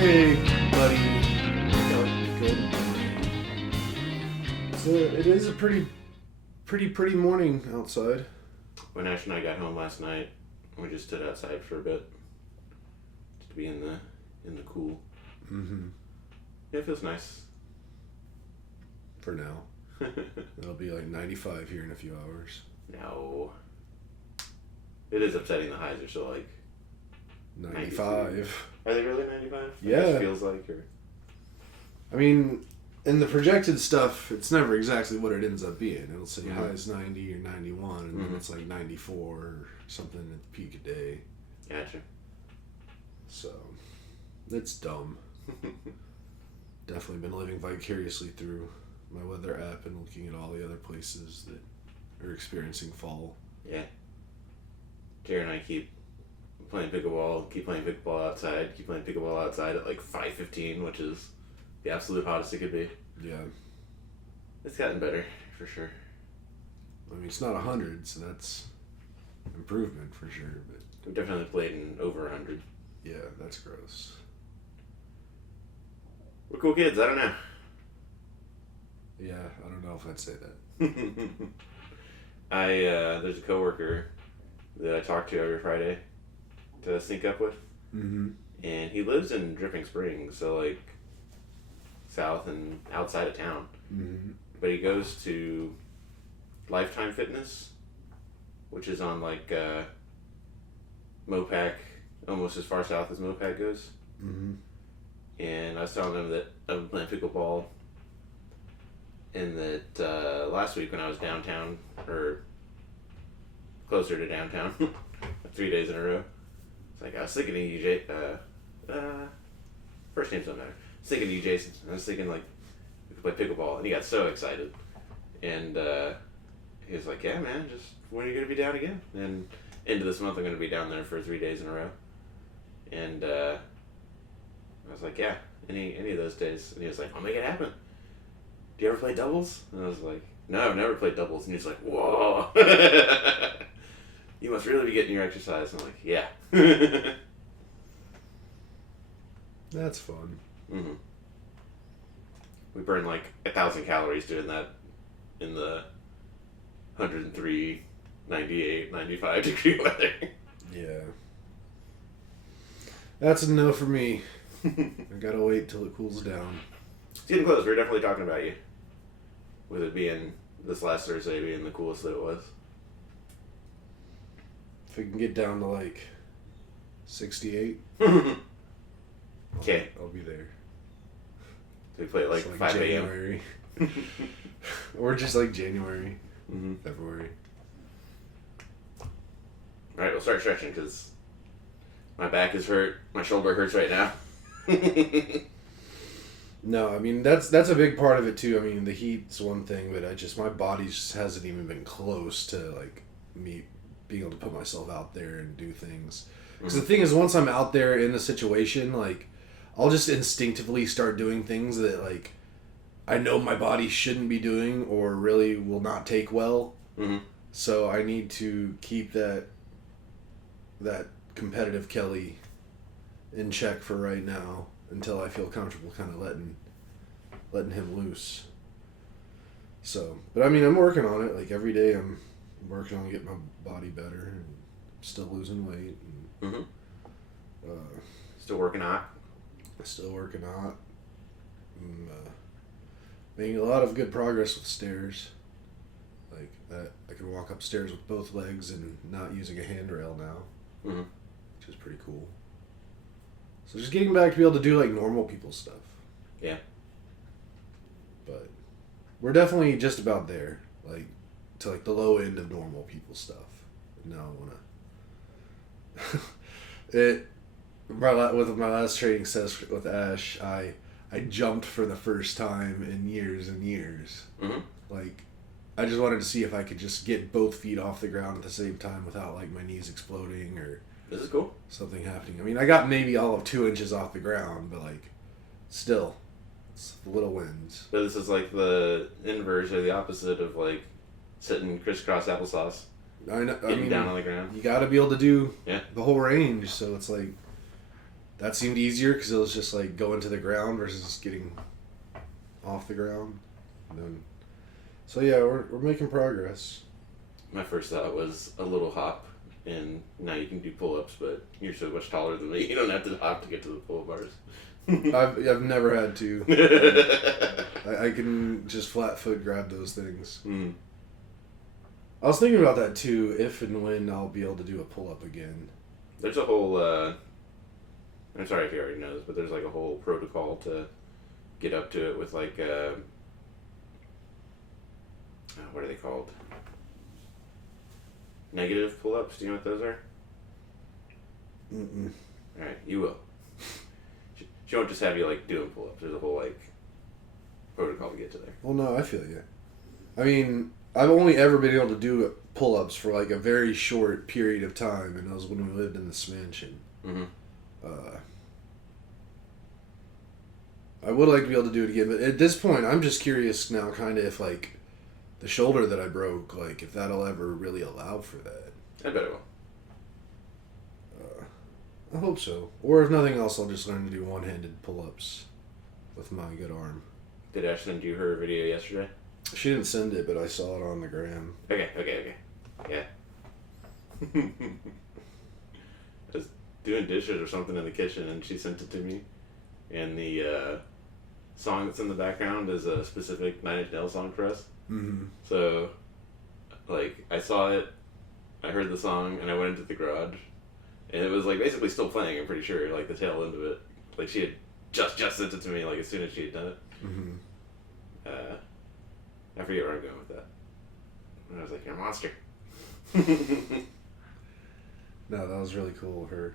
Hey, buddy. Good. So it is a pretty morning outside. When Ash and I got home last night, we just stood outside for a bit, just to be in the cool. Mm-hmm. Yeah, it feels nice. For now. It'll be like 95 here in a few hours. No. It is upsetting the highs are still like 95. Are they really 95? Yeah. It just feels like, or... I mean, in the projected stuff, it's never exactly what it ends up being. It'll say high is 90 or 91, and then it's like 94 or something at the peak of day. Gotcha. So, it's dumb. Definitely been living vicariously through my weather app and looking at all the other places that are experiencing fall. Yeah. Jared and I keep playing pickleball outside at like 5:15, which is the absolute hottest it could be. Yeah. It's gotten better, for sure. I mean, it's not 100, so that's improvement for sure, but... We've definitely played in over 100. Yeah, that's gross. We're cool kids, I don't know. Yeah, I don't know if I'd say that. There's a coworker that I talk to every Friday to sync up with. Mm-hmm. And he lives in Dripping Springs, so like south and outside of town. Mm-hmm. But he goes to Lifetime Fitness, which is on like Mopac, almost as far south as Mopac goes. Mm-hmm. And I was telling him that I'm playing pickleball, and that last week when I was downtown, or closer to downtown, 3 days in a row, it's like I was thinking of you, first names don't matter. I was thinking of you, Jason. I was thinking like we could play pickleball, and he got so excited, and he was like, "Yeah, man, just when are you gonna be down again?" And into this month, I'm gonna be down there for 3 days in a row, and I was like, "Yeah, any of those days," and he was like, "I'll make it happen. Do you ever play doubles?" And I was like, "No, I've never played doubles." And he's like, "Whoa, you must really be getting your exercise." And I'm like, "Yeah." That's fun. Mm-hmm. We burn like 1,000 calories doing that in the 103, 98, 95 degree weather. Yeah. That's a no for me. I gotta wait till it cools down. It's getting close. We were definitely talking about you. With it being this last Thursday being the coolest that it was. If we can get down to like 68, Okay. I'll be there. We play at like, It's 5 a.m. January. Or just like January, Mm-hmm. February. Alright, we'll start stretching because my back is hurt. My shoulder hurts right now. No, I mean that's a big part of it too. I mean the heat's one thing, but my body just hasn't even been close to like me being able to put myself out there and do things. Because the thing is, once I'm out there in the situation, like I'll just instinctively start doing things that like I know my body shouldn't be doing or really will not take well. Mm-hmm. So I need to keep that competitive Kelly in check for right now until I feel comfortable kind of letting him loose. So, but I mean, I'm working on it. Like every day I'm working on getting my body better and still losing weight. And, Mm-hmm. Still working out. Still working out. I'm making a lot of good progress with stairs. Like that, I can walk upstairs with both legs and not using a handrail now, Mm-hmm. which is pretty cool. So just getting back to be able to do like normal people stuff. Yeah. But we're definitely just about there, like to like the low end of normal people stuff. Now I wanna. With my last training session with Ash, I jumped for the first time in years and years. Mm-hmm. Like, I just wanted to see if I could just get both feet off the ground at the same time without like my knees exploding or This is cool. something happening. I mean, I got maybe all of 2 inches off the ground, but like, still, it's little wins. But this is like the inverse or the opposite of like sitting crisscross applesauce. I know. I Getting mean, down on the ground. you got to be able to do Yeah. the whole range. So it's like that seemed easier because it was just like going to the ground versus getting off the ground. And then, so yeah, we're making progress. My first thought was a little hop, and now you can do pull-ups, but you're so much taller than me, you don't have to hop to get to the pull bars. I've never had to. I can just flat foot grab those things. Mm. I was thinking about that too, if and when I'll be able to do a pull-up again. There's a whole, I'm sorry if you already know this, but there's like a whole protocol to get up to it with like, what are they called? Negative pull-ups, do you know what those are? Mm-mm. Alright, you will. She won't just have you like doing pull-ups, there's a whole like protocol to get to there. Well, no, I feel you. I mean, I've only ever been able to do pull-ups for like a very short period of time, and that was when we lived in this mansion. Mm-hmm. I would like to be able to do it again, but at this point, I'm just curious now, kind of, if like the shoulder that I broke, like if that'll ever really allow for that. I bet it will. I hope so. Or if nothing else, I'll just learn to do one-handed pull-ups with my good arm. Did Ash send you her video yesterday? She didn't send it, but I saw it on the gram. Okay. Yeah. I was doing dishes or something in the kitchen, and she sent it to me. And the song that's in the background is a specific Nine Inch Nails song for us. Mm-hmm. So, like, I saw it, I heard the song, and I went into the garage. And it was, like, basically still playing, I'm pretty sure, like, the tail end of it. Like, she had just sent it to me, like, as soon as she had done it. Mm-hmm. I forget where I'm going with that. And I was like, you're a monster. No, that was really cool of her.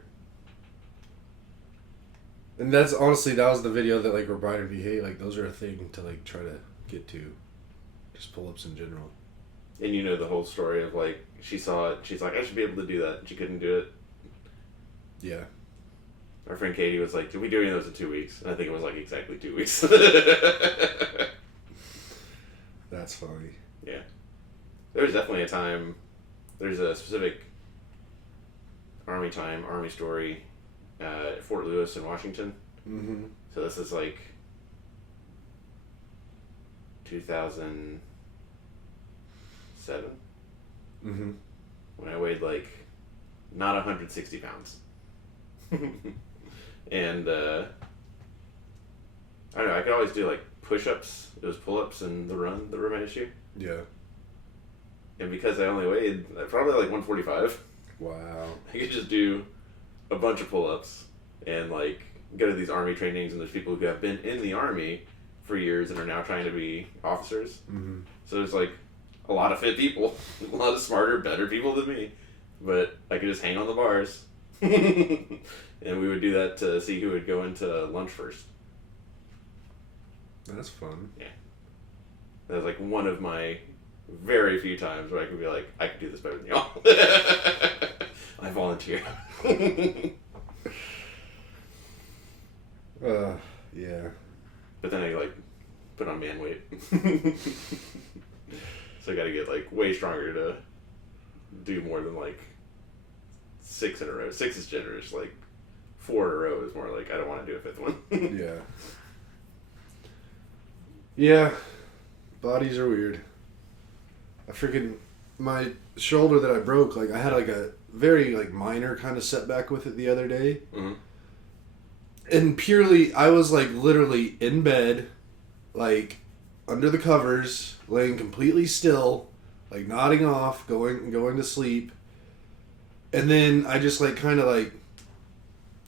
And that's, honestly, that was the video that, like, reminded me, hey, like, those are a thing to, like, try to get to. Just pull-ups in general. And you know the whole story of, like, she saw it, she's like, I should be able to do that, and she couldn't do it. Yeah. Our friend Katie was like, did we do any of those in 2 weeks? And I think it was, like, exactly 2 weeks. That's funny. Yeah. There was definitely a time, there's a specific Army time, Army story at Fort Lewis in Washington. Mm-hmm. So this is like 2007 Mm-hmm. when I weighed like not 160 pounds. And I don't know, I could always do like push-ups, it was pull-ups and the run that were my issue. Yeah. And because I only weighed probably like 145, Wow. I could just do a bunch of pull-ups and like go to these army trainings, and there's people who have been in the army for years and are now trying to be officers. Mm-hmm. So there's like a lot of fit people, a lot of smarter, better people than me, but I could just hang on the bars. And we would do that to see who would go into lunch first. That's fun. Yeah. That was like one of my very few times where I could be like, I could do this better than y'all. I volunteer. Yeah. But then I like put on man weight. So I gotta get like way stronger to do more than like 6 in a row. 6 is generous, like 4 in a row is more like I don't want to do a 5th one. Yeah. Yeah. Bodies are weird. I freaking, my shoulder that I broke, like I had like a very like minor kind of setback with it the other day. Mm-hmm. And purely, I was like literally in bed, like under the covers, laying completely still, like nodding off, going to sleep. And then I just like kind of like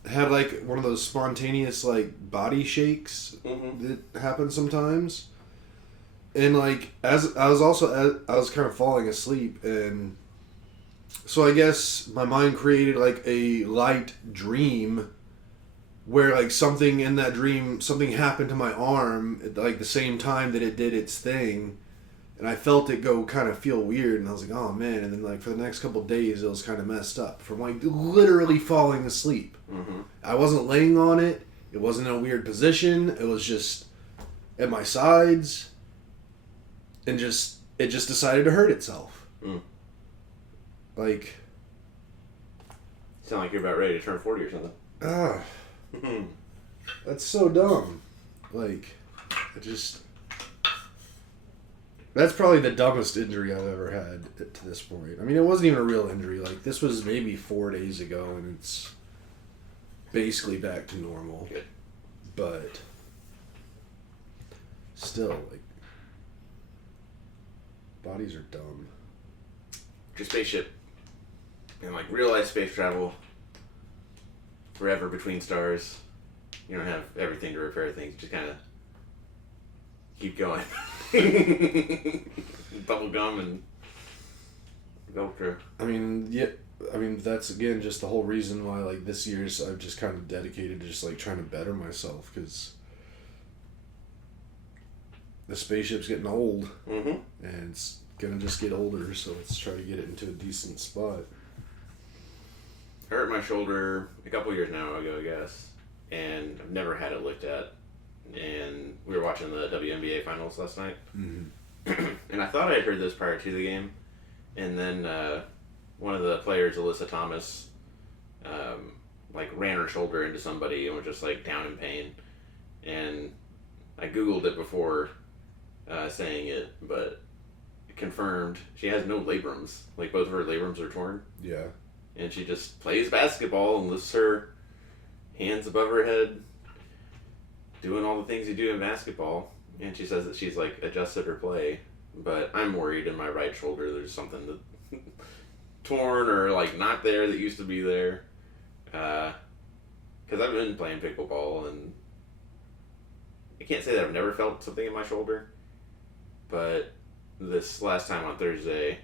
had like one of those spontaneous like body shakes Mm-hmm. that happen sometimes. And like as I was kind of falling asleep, and so I guess my mind created like a light dream where like something in that dream, something happened to my arm at like the same time that it did its thing, and I felt it go kind of feel weird, and I was like, oh man. And then like for the next couple of days it was kind of messed up from like literally falling asleep. Mm-hmm. I wasn't laying on it, it wasn't in a weird position, it was just at my sides, and it just decided to hurt itself. Mm. Like, Sound like you're about ready to turn 40 or something. That's so dumb. Like, it just... That's probably the dumbest injury I've ever had to this point. I mean, it wasn't even a real injury. Like, this was maybe 4 days ago, and it's basically back to normal. Good. But still, like, bodies are dumb. Your spaceship and like real life space travel, forever between stars. You don't have everything to repair things. Just kind of keep going. Bubble gum and Velcro. I mean, yeah. I mean, that's again just the whole reason why, like, this year's I've just kind of dedicated to just like trying to better myself, because the spaceship's getting old, and it's gonna just get older. So let's try to get it into a decent spot. I hurt my shoulder a couple years now ago, I guess, and I've never had it looked at. And we were watching the WNBA finals last night, and I thought I had heard this prior to the game, and then one of the players, Alyssa Thomas, like ran her shoulder into somebody and was just like down in pain, and I googled it before saying it, but it confirmed she has no labrums. Like both of her labrums are torn. Yeah. And she just plays basketball and lifts her hands above her head, doing all the things you do in basketball. And she says that she's like adjusted her play, but I'm worried in my right shoulder there's something that torn or like not there that used to be there. Because I've been playing pickleball, and I can't say that I've never felt something in my shoulder, but this last time on Thursday,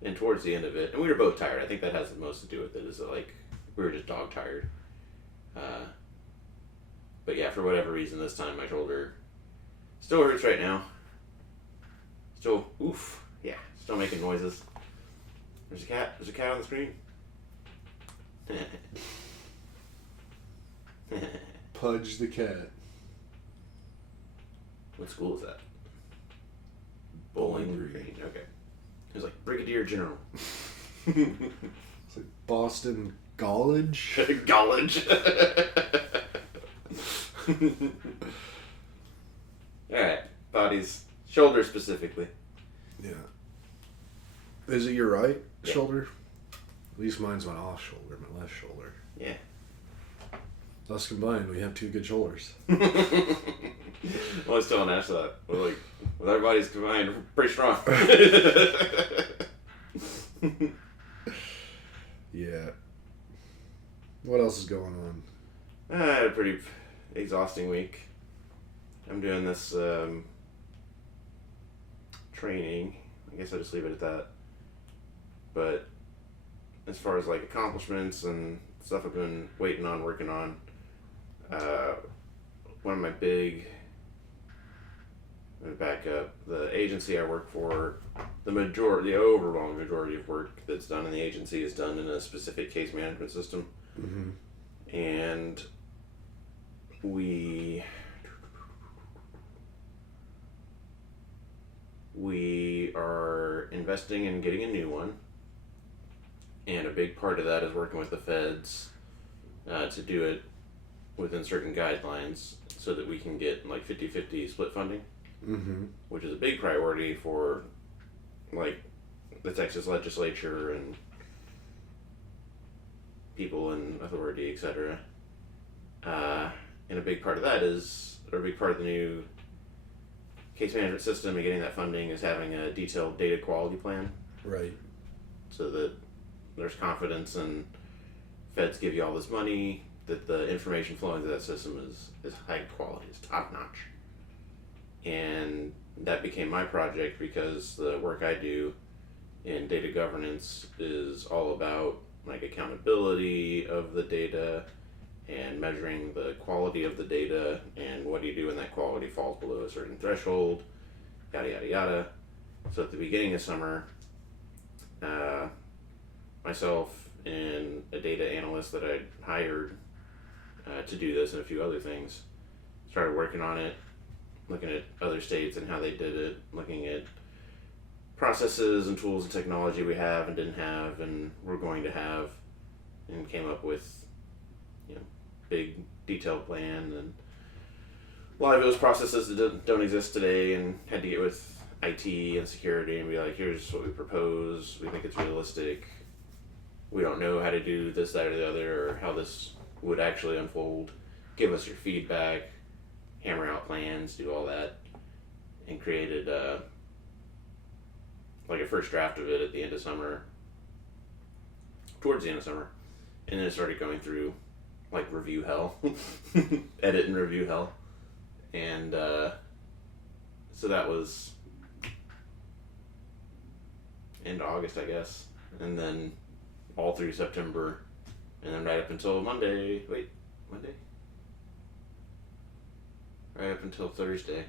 and towards the end of it, and we were both tired. I think that has the most to do with it, is that like we were just dog tired. But yeah, for whatever reason, this time my shoulder still hurts right now. Still, oof, yeah, still making noises. There's a cat. There's a cat on the screen. Pudge the cat. What school is that? Bowling Green. Okay. It was like Brigadier General. It's like Boston College. College. Alright. Bodies. Shoulder specifically. Yeah. Is it your right Yeah. shoulder? At least mine's my off shoulder, my left shoulder. Yeah. Us combined, we have two good shoulders. Well, I was telling Ash that. We're like, with our bodies combined, we're pretty strong. Yeah. What else is going on? I had a pretty exhausting week. I'm doing this training. I guess I'll just leave it at that. But as far as like accomplishments and stuff I've been waiting on, working on, one of my big, let me back up, the agency I work for, the overwhelming majority of work that's done in the agency is done in a specific case management system. Mm-hmm. And we are investing in getting a new one, and a big part of that is working with the feds to do it within certain guidelines so that we can get like 50-50 split funding, which is a big priority for like the Texas legislature and people in authority, etc. And a big part of that or a big part of the new case management system and getting that funding is having a detailed data quality plan. Right. So that there's confidence and feds give you all this money, that the information flowing through that system is high quality, is top notch. And that became my project because the work I do in data governance is all about like accountability of the data and measuring the quality of the data, and what do you do when that quality falls below a certain threshold, yada yada yada. So at the beginning of summer, myself and a data analyst that I hired to do this and a few other things started working on it, looking at other states and how they did it, looking at processes and tools and technology we have and didn't have and we're going to have, and came up with big detailed plan, and a lot of it was processes that don't exist today, and had to get with IT and security and be like, here's what we propose, we think it's realistic, we don't know how to do this, that, or the other, or how this would actually unfold, give us your feedback, hammer out plans, do all that, and created like a first draft of it at the end of summer, towards the end of summer, and then it started going through like review hell, edit and review hell, and so that was end of August, I guess, and then all through September, and then right up until Monday, right up until Thursday,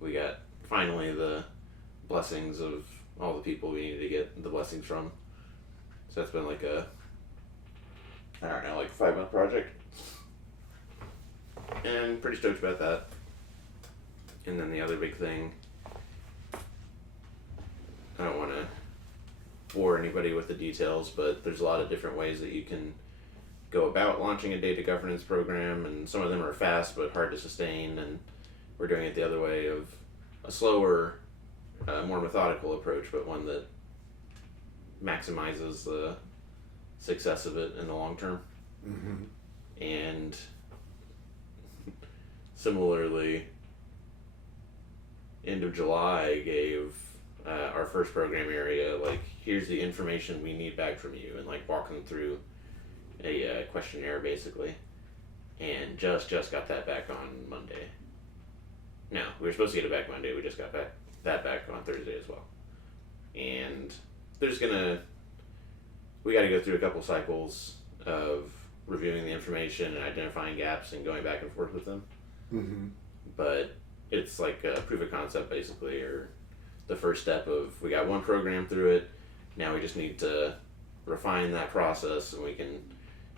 we got finally the blessings of all the people we needed to get the blessings from. So that's been like a, I don't know, like 5-month project. And pretty stoked about that. And then the other big thing, I don't want to bore anybody with the details, but there's a lot of different ways that you can go about launching a data governance program, and some of them are fast but hard to sustain, and we're doing it the other way of a slower, more methodical approach, but one that maximizes the success of it in the long term. Mm-hmm. And similarly, end of July gave our first program area, like, here's the information we need back from you, and like walk them through a questionnaire basically, and just got that back on Monday. No, we were supposed to get it back Monday, we just got that back on Thursday as well. And we got to go through a couple cycles of reviewing the information and identifying gaps and going back and forth with them. Mm-hmm. But it's like a proof of concept basically, or the first step of, we got one program through it, now we just need to refine that process, and we can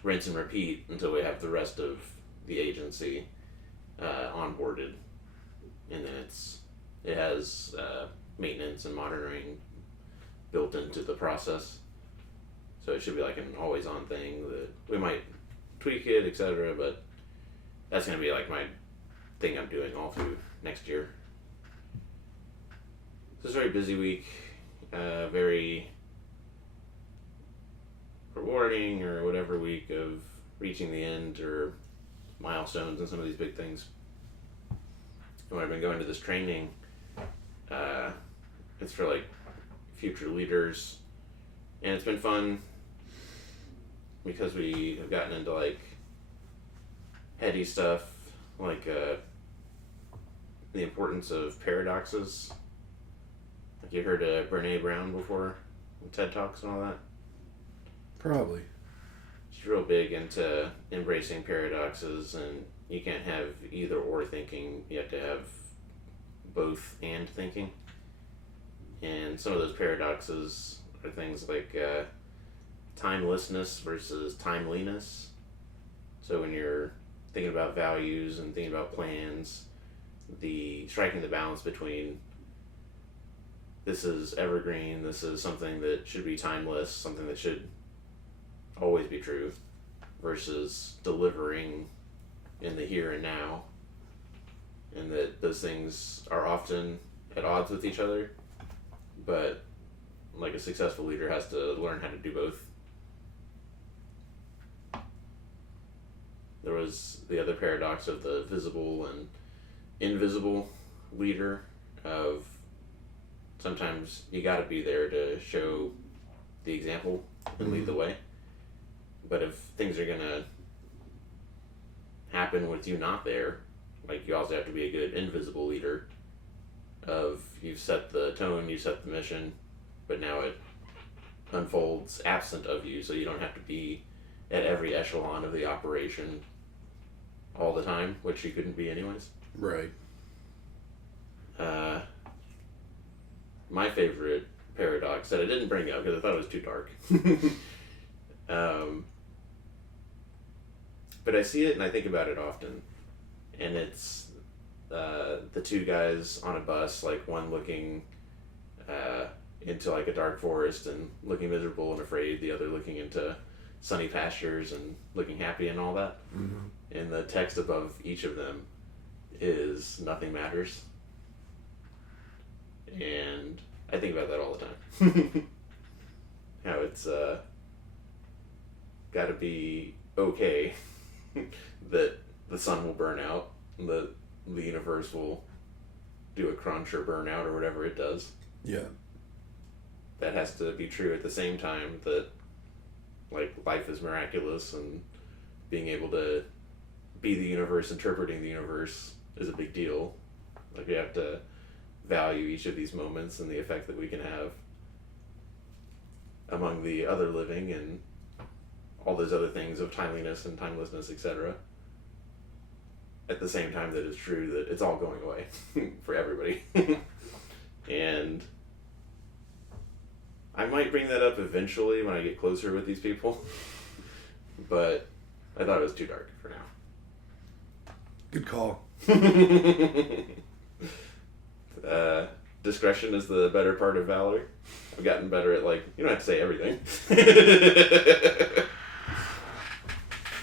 rinse and repeat until we have the rest of the agency onboarded. And then it has maintenance and monitoring built into the process, so it should be like an always on thing that we might tweak it, etc., but that's going to be like my thing I'm doing all through next year. So it's a very busy week, very rewarding or whatever week of reaching the end or milestones and some of these big things. And when I've been going to this training, it's for like future leaders, and it's been fun because we have gotten into like heady stuff, like the importance of paradoxes. Like, you heard of Brene Brown before, TED Talks and all that? Probably. She's real big into embracing paradoxes, and you can't have either or thinking, you have to have both and thinking. And some of those paradoxes are things like timelessness versus timeliness. So when you're thinking about values and thinking about plans, striking the balance between this is evergreen, this is something that should be timeless, something that should always be true, versus delivering in the here and now, and that those things are often at odds with each other, but like a successful leader has to learn how to do both. There was the other paradox of the visible and invisible leader, of sometimes you got to be there to show the example and lead the way, but if things are gonna happen with you not there, like, you also have to be a good invisible leader, of you've set the tone, you set the mission, but now it unfolds absent of you, so you don't have to be at every echelon of the operation all the time, which you couldn't be anyways. Right. My favorite paradox that I didn't bring up because I thought it was too dark. But I see it and I think about it often, and it's the two guys on a bus, like one looking into like a dark forest and looking miserable and afraid, the other looking into sunny pastures and looking happy and all that. Mm-hmm. And the text above each of them is nothing matters. And I think about that all the time. How it's got to be okay that the sun will burn out, the universe will do a crunch or burn out or whatever it does. Yeah. That has to be true at the same time that like life is miraculous, and being able to be the universe, interpreting the universe is a big deal. Like we have to value each of these moments and the effect that we can have among the other living and all those other things of timeliness and timelessness, etc. At the same time that it's true that it's all going away for everybody. And I might bring that up eventually when I get closer with these people, but I thought it was too dark for now. Good call. Discretion is the better part of valor. I've gotten better at, like, you don't have to say everything.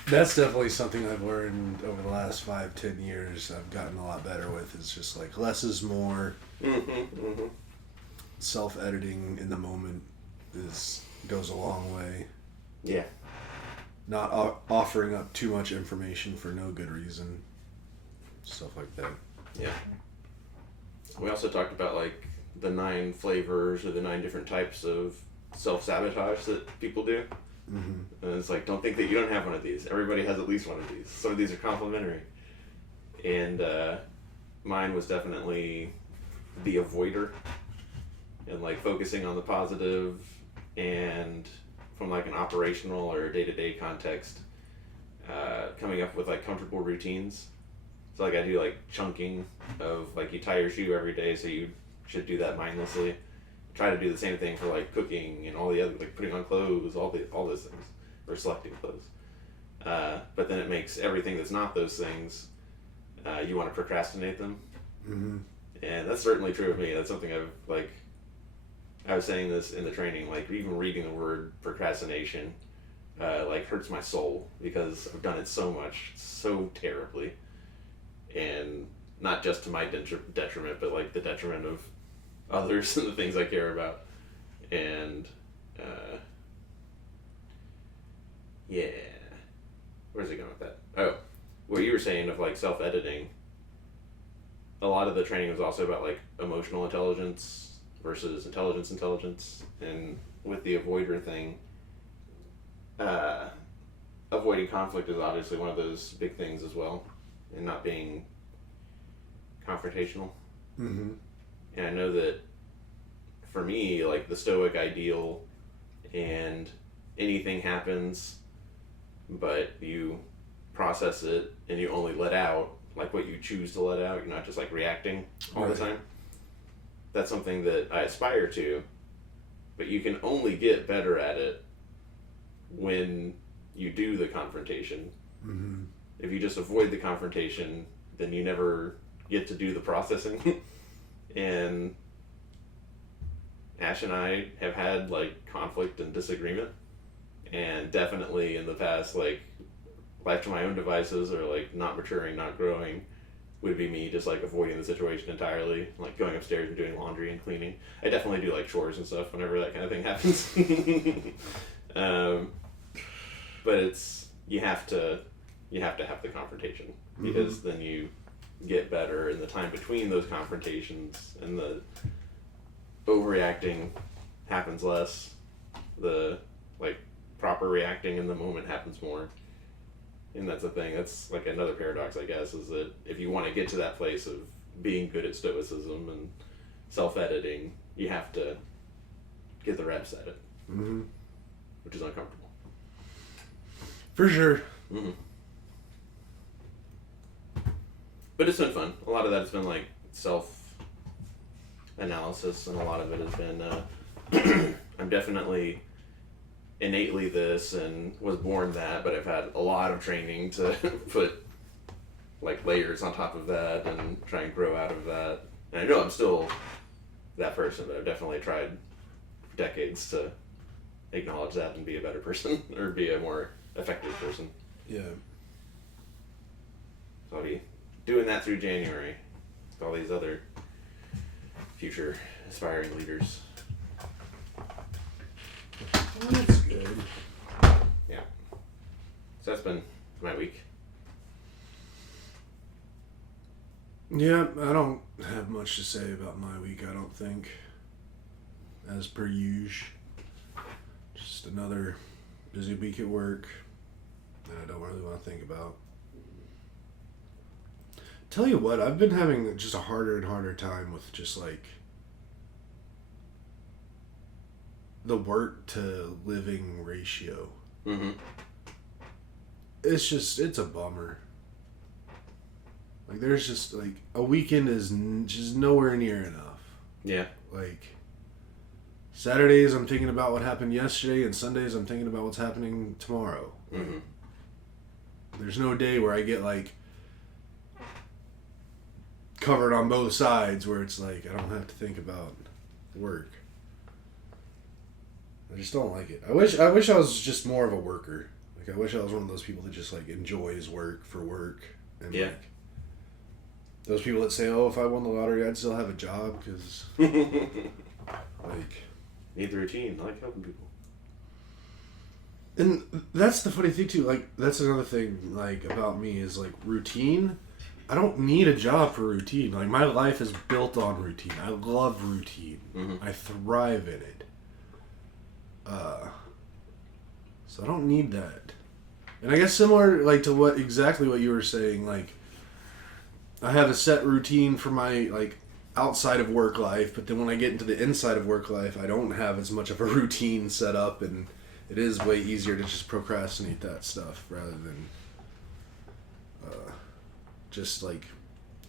That's definitely something I've learned over the last 5-10 years. I've gotten a lot better with. It's just like less is more. Self-editing in the moment goes a long way. Yeah. Not offering up too much information for no good reason. Stuff like that. Yeah. We also talked about like the 9 flavors or the 9 different types of self-sabotage that people do. Mm-hmm. And it's like, don't think that you don't have one of these. Everybody has at least one of these. Some of these are complementary. And mine was definitely the avoider. And like focusing on the positive, and from like an operational or day-to-day context, coming up with like comfortable routines. So like I do like chunking of like you tie your shoe every day, so you should do that mindlessly. Try to do the same thing for like cooking and all the other, like putting on clothes, all those things, or selecting clothes. But then it makes everything that's not those things, you want to procrastinate them. Mm-hmm. And that's certainly true of me. That's something I've like. I was saying this in the training, like even reading the word procrastination, like hurts my soul because I've done it so much, so terribly, and not just to my detriment, but like the detriment of others and the things I care about. And yeah, where's it going with that? Oh, what you were saying of like self-editing. A lot of the training was also about like emotional intelligence versus intelligence, and with the avoider thing, avoiding conflict is obviously one of those big things as well, and not being confrontational. Mm-hmm. And I know that for me, like the Stoic ideal, and anything happens, but you process it and you only let out like what you choose to let out. You're not just like reacting all the time. That's something that I aspire to, but you can only get better at it when you do the confrontation. Mm-hmm. If you just avoid the confrontation, then you never get to do the processing. And Ash and I have had like conflict and disagreement, and definitely in the past, like left to my own devices or like not maturing, not growing, would be me just like avoiding the situation entirely, like going upstairs and doing laundry and cleaning. I definitely do like chores and stuff whenever that kind of thing happens. But it's you have to have the confrontation, because then you get better, and the time between those confrontations and the overreacting happens less. The like proper reacting in the moment happens more. And that's the thing. That's like another paradox, I guess, is that if you want to get to that place of being good at stoicism and self-editing, you have to get the reps at it, which is uncomfortable. For sure. Mm-hmm. But it's been fun. A lot of that's been like self-analysis, and a lot of it has been, I'm definitely innately this and was born that, but I've had a lot of training to put like layers on top of that and try and grow out of that. And I know I'm still that person, but I've definitely tried for decades to acknowledge that and be a better person or be a more effective person. Yeah. So I'll be doing that through January with all these other future aspiring leaders. Well, that's good. Yeah. So that's been my week. Yeah, I don't have much to say about my week, I don't think. As per usual. Just another busy week at work that I don't really want to think about. Tell you what, I've been having just a harder and harder time with just like the work to living ratio. Mm-hmm. It's a bummer. Like, there's just, like, a weekend is just nowhere near enough. Yeah. Like, Saturdays I'm thinking about what happened yesterday, and Sundays I'm thinking about what's happening tomorrow. Mm-hmm. There's no day where I get, like, covered on both sides where it's like, I don't have to think about work. I just don't like it. I wish I was just more of a worker. Like, I wish I was one of those people that just, like, enjoys work for work. And, yeah. like, those people that say, oh, if I won the lottery, I'd still have a job, because, like... Need the routine. I like helping people. And that's the funny thing, too. Like, that's another thing, like, about me is, like, routine. I don't need a job for routine. Like, my life is built on routine. I love routine. Mm-hmm. I thrive in it. So I don't need that. And I guess similar, like, to exactly what you were saying, like, I have a set routine for my, like, outside of work life, but then when I get into the inside of work life, I don't have as much of a routine set up, and it is way easier to just procrastinate that stuff rather than just, like,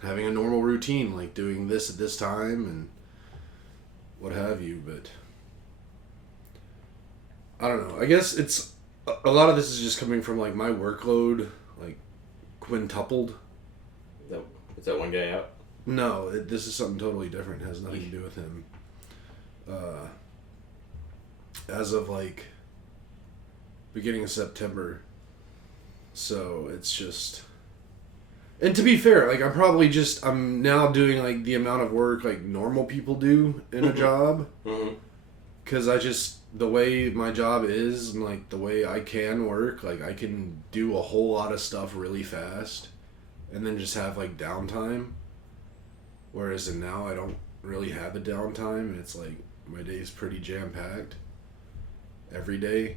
having a normal routine, like doing this at this time and what have you. But I don't know. I guess it's a lot of this is just coming from, like, my workload, like, quintupled. Is that one guy out? No, this is something totally different. It has nothing to do with him. As of, like, beginning of September. So it's just... And to be fair, like, I'm now doing, like, the amount of work, like, normal people do in a job. Mm-hmm. Because the way my job is and, like, the way I can work, like, I can do a whole lot of stuff really fast and then just have, like, downtime. Whereas now I don't really have a downtime, and it's, like, my day's pretty jam-packed every day.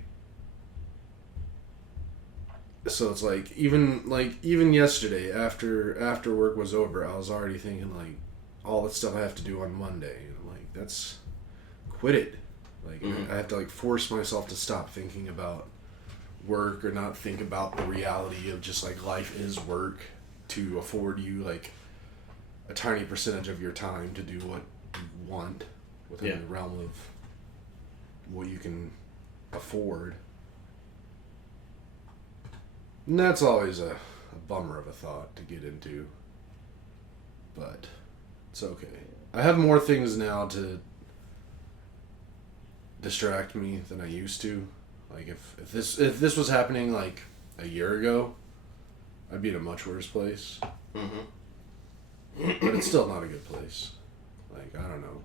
So it's, like, even yesterday, after work was over, I was already thinking, like, all the stuff I have to do on Monday. And I'm like, quit it. Like, I have to, like, force myself to stop thinking about work or not think about the reality of just, like, life is work to afford you, like, a tiny percentage of your time to do what you want within the realm of what you can afford. And that's always a bummer of a thought to get into. But it's okay. I have more things now to distract me than I used to. Like, if this was happening, like, a year ago, I'd be in a much worse place. Mm-hmm. But it's still not a good place. Like, I don't know.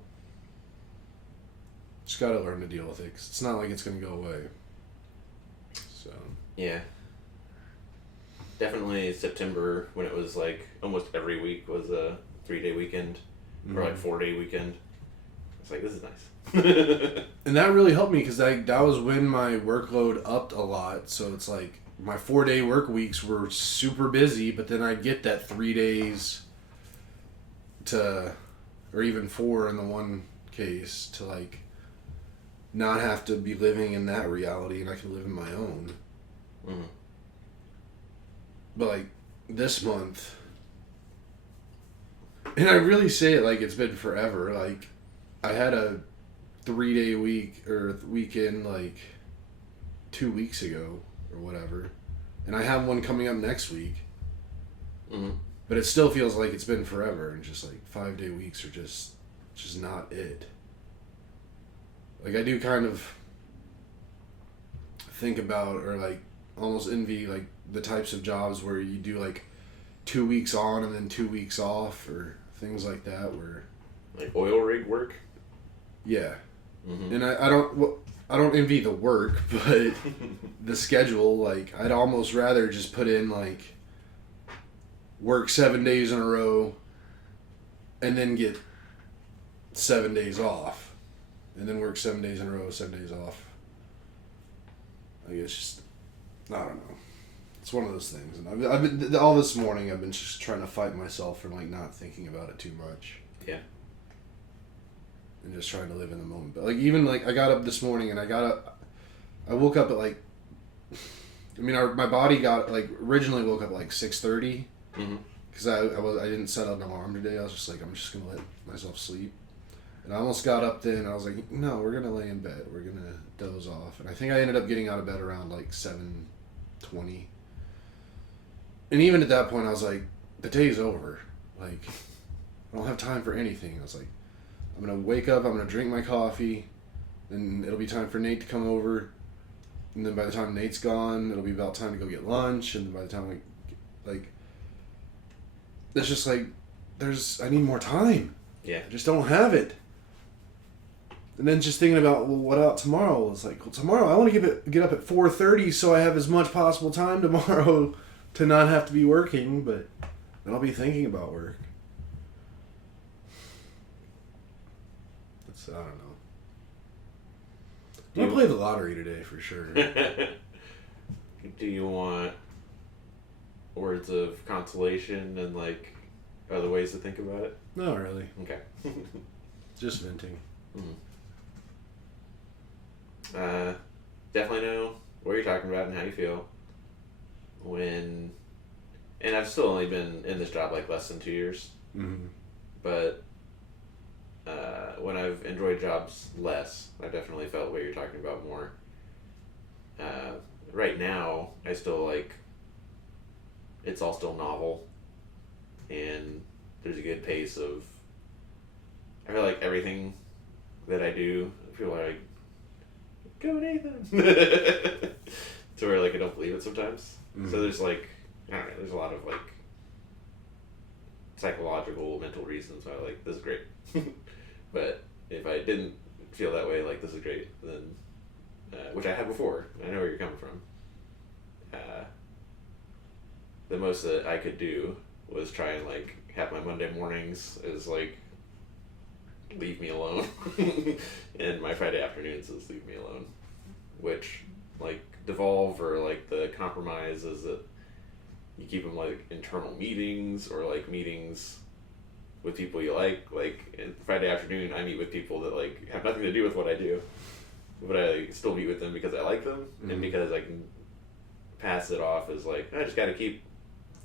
Just gotta learn to deal with it, 'cause it's not like it's gonna go away. So. Yeah. Definitely September, when it was, like, almost every week was a 3-day weekend. Or, like, 4-day weekend. It's like, this is nice. And that really helped me, because that was when my workload upped a lot. So it's like, my 4-day work weeks were super busy, but then I'd get that 3 days or even 4 in the one case, to, like, not have to be living in that reality, and I can live in my own. Mm-hmm. But, like, this month, and I really say it like it's been forever, like, I had a 3-day week, or weekend, like, 2 weeks ago, or whatever, and I have one coming up next week. Mm-hmm. But it still feels like it's been forever, and just, like, 5-day weeks are just not it. Like, I do kind of think about or like almost envy like the types of jobs where you do like 2 weeks on and then 2 weeks off or things like that where like oil rig work. Yeah. Mm-hmm. And I don't envy the work, but the schedule, like I'd almost rather just put in like work 7 days in a row and then get 7 days off and then work 7 days in a row, 7 days off. Like it's just, I don't know. It's one of those things. And I've been all this morning I've been just trying to fight myself from like not thinking about it too much. Yeah. And just trying to live in the moment. But like even like I got up this morning and I woke up at like, I mean my body got like originally woke up at like 6:30 because I didn't set an alarm today. I was just like I'm just gonna let myself sleep, and I almost got up then. I was like no, we're gonna lay in bed. We're gonna doze off, and I think I ended up getting out of bed around like 7:20. And even at that point, I was like, the day's over. Like I don't have time for anything. I was like, I'm going to wake up, I'm going to drink my coffee, then it'll be time for Nate to come over, and then by the time Nate's gone, it'll be about time to go get lunch, and by the time it's just like, I need more time. Yeah. I just don't have it. And then just thinking about, well, what about tomorrow? It's like, well, tomorrow I want to get up at 4:30 so I have as much possible time tomorrow to not have to be working, but then I'll be thinking about work. I don't know. I'm gonna play the lottery today for sure. Do you want words of consolation and like other ways to think about it? Not really. Okay. Just venting. Definitely know what you're talking about and how you feel. And I've still only been in this job like less than 2 years. Mm-hmm. But when I've enjoyed jobs less, I definitely felt what you're talking about more. Right now, I still like, it's all still novel, and there's a good pace of, I feel like everything that I do, people are like, go Nathan! To where like I don't believe it sometimes. Mm-hmm. So there's like, I don't know, there's a lot of like psychological, mental reasons why like, this is great. But if I didn't feel that way, like this is great, then, which I had before, I know where you're coming from. The most that I could do was try and like have my Monday mornings is like, leave me alone. And my Friday afternoons is leave me alone. Which like devolve or like the compromise is that you keep them like internal meetings or like meetings with people you like Friday afternoon I meet with people that like have nothing to do with what I do, but I still meet with them because I like them. Mm-hmm. And because I can pass it off as like I just gotta keep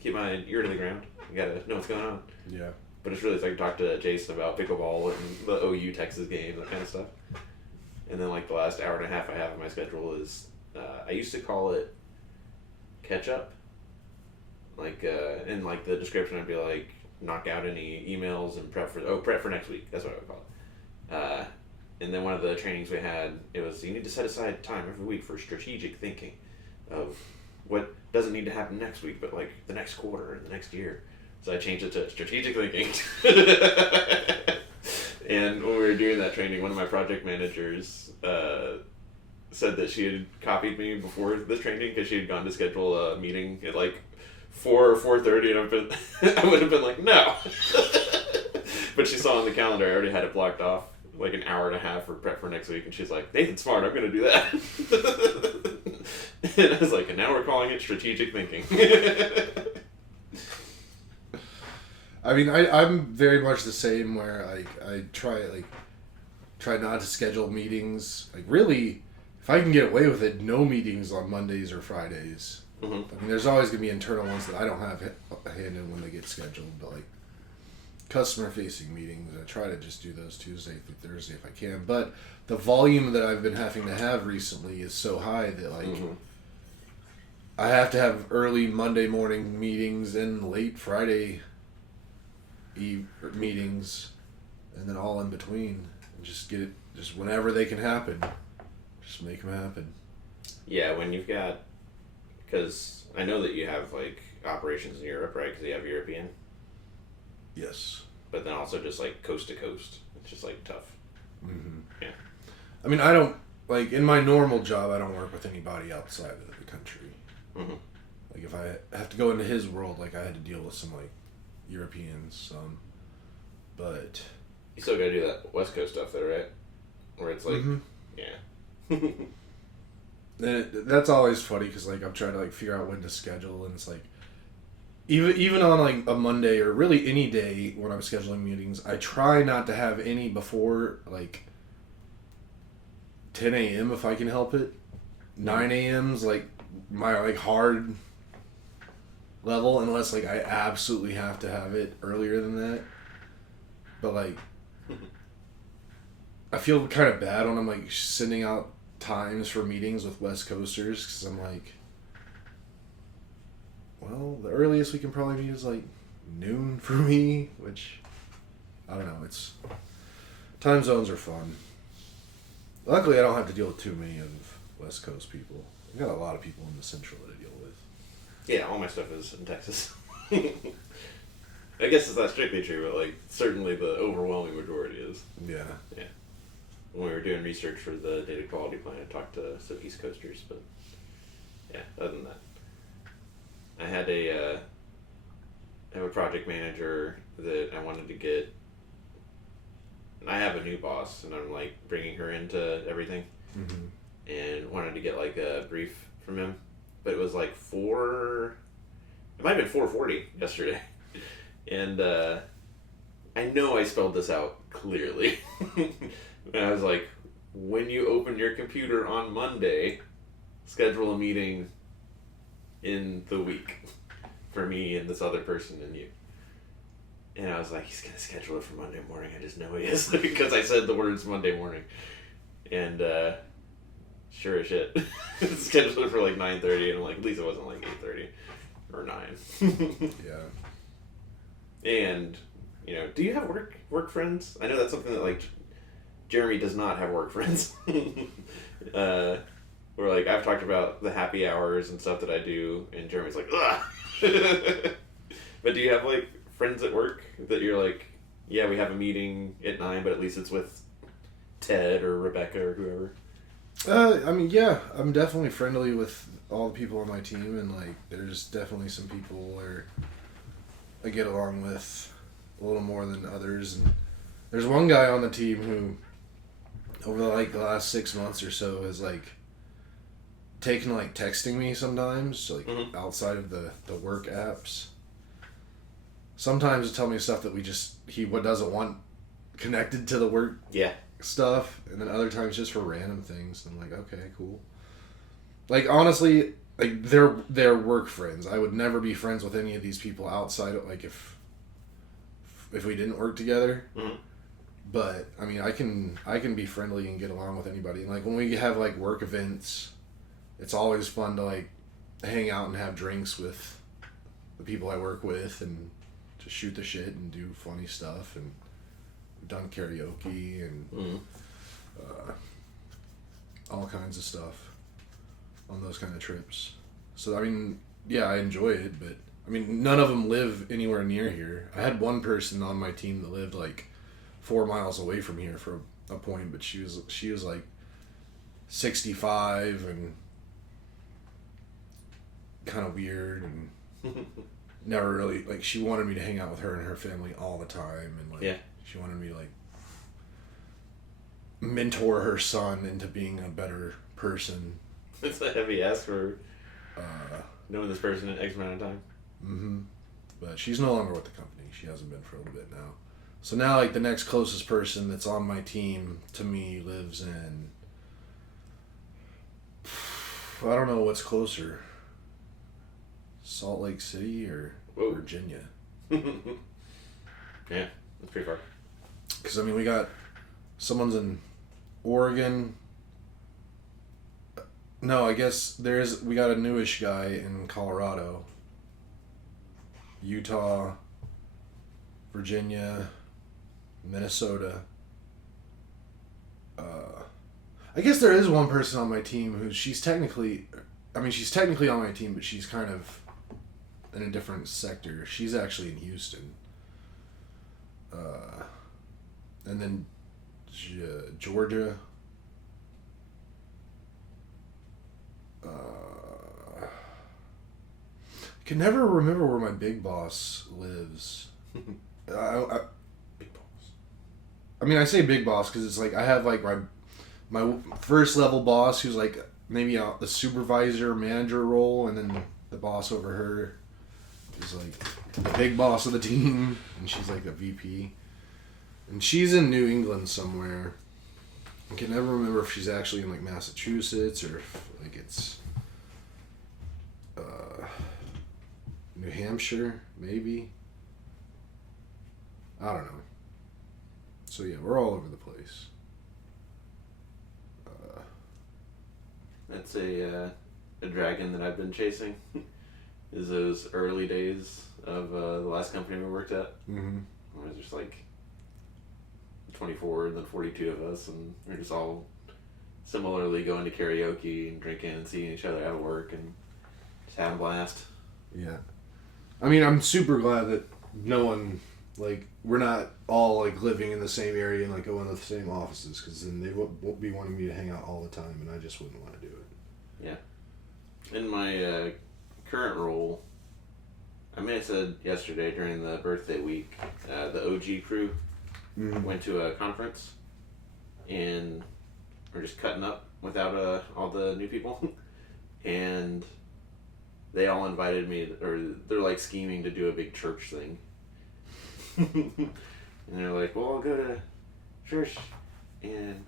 my ear to the ground, I gotta know what's going on. Yeah. But it's really like talk to Jason about pickleball and the OU Texas game, that kind of stuff. And then like the last hour and a half I have on my schedule is I used to call it catch up, like in like the description I'd be like knock out any emails and prep for next week. That's what I would call it. And then one of the trainings we had, it was you need to set aside time every week for strategic thinking of what doesn't need to happen next week, but like the next quarter and the next year. So I changed it to strategic thinking. And when we were doing that training, one of my project managers said that she had copied me before this training because she had gone to schedule a meeting at like 4 or 4:30, and I would have been like, no. But she saw on the calendar I already had it blocked off like an hour and a half for prep for next week, and she's like, Nathan's smart, I'm gonna do that. And I was like, and now we're calling it strategic thinking. I mean, I'm very much the same where like I try not to schedule meetings. Like really, if I can get away with it, no meetings on Mondays or Fridays. Mm-hmm. I mean, there's always gonna be internal ones that I don't have a hand in when they get scheduled, but like customer facing meetings, I try to just do those Tuesday through Thursday if I can. But the volume that I've been having to have recently is so high that like I have to have early Monday morning meetings and late Friday Eve meetings, and then all in between, and just get it just whenever they can happen, just make them happen. Yeah, when you've got, because I know that you have like operations in Europe, right? Because you have European, Yes. but then also just like coast to coast. It's just like tough. Mm-hmm. Yeah. I mean, I don't like in my normal job. I don't work with anybody outside of the country. Mm-hmm. Like if I have to go into his world, like I had to deal with some like Europeans, but You still gotta do that West Coast stuff though, right? Where it's like, Mhm. yeah. That's always funny because like I'm trying to like figure out when to schedule, and it's like even on like a Monday or really any day when I'm scheduling meetings, I try not to have any before like 10 a.m. if I can help it. 9 a.m.'s like my like hard level unless like I absolutely have to have it earlier than that. But like I feel kind of bad when I'm like sending out times for meetings with West Coasters because I'm like, well, the earliest we can probably meet is like noon for me, which I don't know. It's time zones are fun. Luckily, I don't have to deal with too many of West Coast people. I got a lot of people in the Central that I deal with. Yeah, all my stuff is in Texas. I guess it's not strictly true, but like certainly the overwhelming majority is. Yeah. Yeah. When we were doing research for the data quality plan, I talked to some East Coasters, but yeah, other than that, I had I have a project manager that I wanted to get. I have a new boss, and I'm like bringing her into everything, and wanted to get like a brief from him, but it was like it might have been 4:40 yesterday, and I know I spelled this out clearly. And I was like, when you open your computer on Monday, schedule a meeting in the week for me and this other person and you. And I was like, he's going to schedule it for Monday morning. I just know he is because I said the words Monday morning. And sure as shit, scheduled it for like 9:30. And I'm like, at least it wasn't like 8:30 or 9. Yeah. And, do you have work friends? I know that's something that like Jeremy does not have work friends. Where like I've talked about the happy hours and stuff that I do, and Jeremy's like, ugh. But do you have like friends at work that you're like, yeah, we have a meeting at 9, but at least it's with Ted or Rebecca or whoever? I mean, yeah, I'm definitely friendly with all the people on my team, and like, there's definitely some people where I get along with a little more than others. And there's one guy on the team who, over the last 6 months or so, has like taken like texting me sometimes, like outside of the work apps. Sometimes to tell me stuff that he doesn't want connected to the work stuff, and then other times just for random things. I'm like, okay, cool. Like honestly, like they're work friends. I would never be friends with any of these people outside of like if we didn't work together. But I mean, I can be friendly and get along with anybody. And like when we have like work events, it's always fun to like hang out and have drinks with the people I work with and just shoot the shit and do funny stuff. And we've done karaoke and all kinds of stuff on those kind of trips. So I mean, yeah, I enjoy it, but I mean, none of them live anywhere near here. I had one person on my team that lived like 4 miles away from here for a point, but she was like 65 and kind of weird and never really like. She wanted me to hang out with her and her family all the time, and like she wanted me to like mentor her son into being a better person. It's a heavy ask for knowing this person in X amount of time. But she's no longer with the company. She hasn't been for a little bit now. So now, like, the next closest person that's on my team to me lives in... I don't know what's closer. Salt Lake City or Virginia? Yeah, that's pretty far. Because, I mean, we got... Someone's in Oregon. No, I guess we got a newish guy in Colorado. Utah, Virginia, Minnesota. I guess there is one person on my team who she's technically on my team, but she's kind of in a different sector. She's actually in Houston. And then Georgia. I can never remember where my big boss lives. Big boss. I mean, I say big boss because it's like I have like my first level boss who's like maybe the supervisor manager role, and then the boss over her is like the big boss of the team, and she's like a VP. And she's in New England somewhere. I can never remember if she's actually in like Massachusetts or if like it's New Hampshire, maybe. I don't know. So yeah, we're all over the place. That's a dragon that I've been chasing. Is those early days of the last company we worked at. Mm-hmm. Where there's just like 24 and then 42 of us, and we're just all similarly going to karaoke and drinking and seeing each other at work and just having a blast. Yeah. I mean, I'm super glad that no one, like, we're not all, like, living in the same area and, like, going to the same offices, because then they won't be wanting me to hang out all the time, and I just wouldn't want to do it. Yeah. In my current role, I may have said yesterday during the birthday week, the OG crew went to a conference, and we're just cutting up without all the new people, and they all invited me, or they're like scheming to do a big church thing. And they're like, well, I'll go to church, and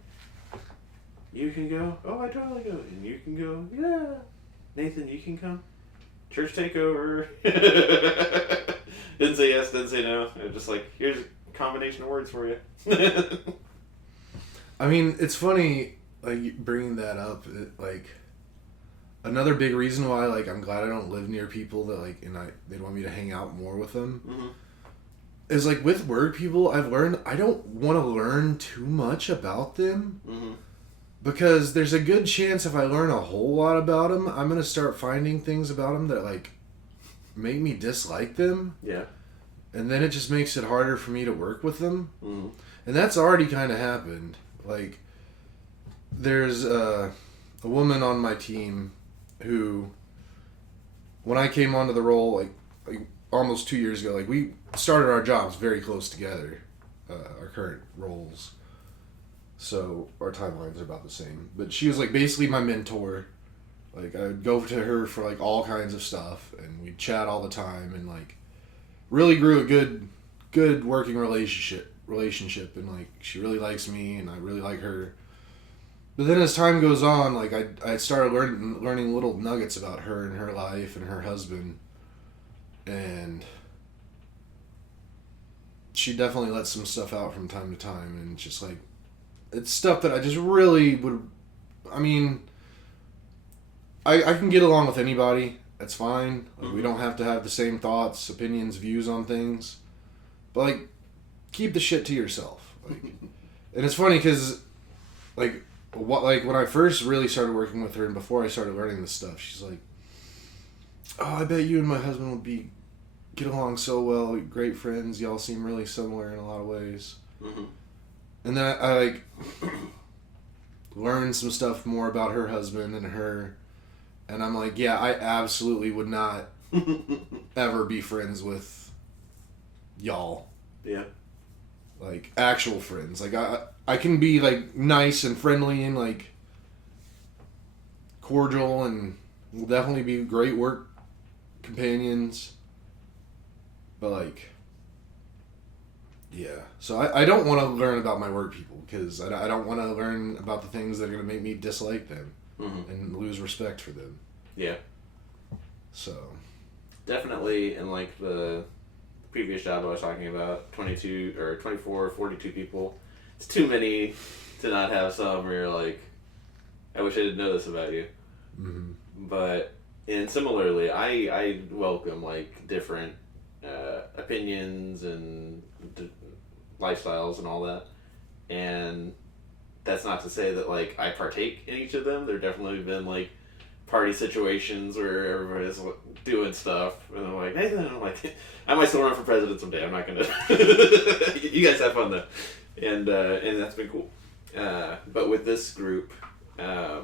you can go. Oh, I totally go. And you can go. Yeah. Nathan, you can come. Church takeover. Didn't say yes, didn't say no. They're just like, here's a combination of words for you. I mean, it's funny, like, bringing that up. Like, another big reason why, like, I'm glad I don't live near people that, like, they want me to hang out more with them. Mm-hmm. Is, like, with work people, I've learned I don't want to learn too much about them. Mm-hmm. Because there's a good chance if I learn a whole lot about them, I'm going to start finding things about them that, like, make me dislike them. Yeah. And then it just makes it harder for me to work with them. Mm-hmm. And that's already kind of happened. Like, there's a woman on my team who, when I came onto the role, like almost 2 years ago, like, we started our jobs very close together, our current roles. So our timelines are about the same. But she was, like, basically my mentor. Like, I would go to her for, like, all kinds of stuff, and we'd chat all the time, and, like, really grew a good working relationship, and, like, she really likes me, and I really like her. But then as time goes on, like, I started learning little nuggets about her and her life and her husband, and she definitely lets some stuff out from time to time, and it's just, like, it's stuff that I just really would, I mean, I can get along with anybody. That's fine. Like, we don't have to have the same thoughts, opinions, views on things. But, like, keep the shit to yourself. Like, and it's funny because, like, when I first really started working with her and before I started learning this stuff, she's like, oh, I bet you and my husband would get along so well. Great friends. Y'all seem really similar in a lot of ways. Mm-hmm. And then I like, learned some stuff more about her husband and her. And I'm like, yeah, I absolutely would not ever be friends with y'all. Yeah. Like, actual friends. Like, I can be, like, nice and friendly and, like, cordial, and we'll definitely be great work companions. But, like, yeah. So I don't want to learn about my work people, because I don't want to learn about the things that are going to make me dislike them. Mm-hmm. And lose respect for them. Yeah. So. Definitely, in, like, the previous job I was talking about, 22 or 24, 42 people. It's too many to not have some where you're like, I wish I didn't know this about you. Mm-hmm. But, and similarly, I welcome, like, different opinions and lifestyles and all that. And that's not to say that like I partake in each of them. There definitely been like party situations where everybody's doing stuff, and I'm like, hey, I'm like, I might still run for president someday. I'm not gonna. You guys have fun though, and that's been cool. But with this group, I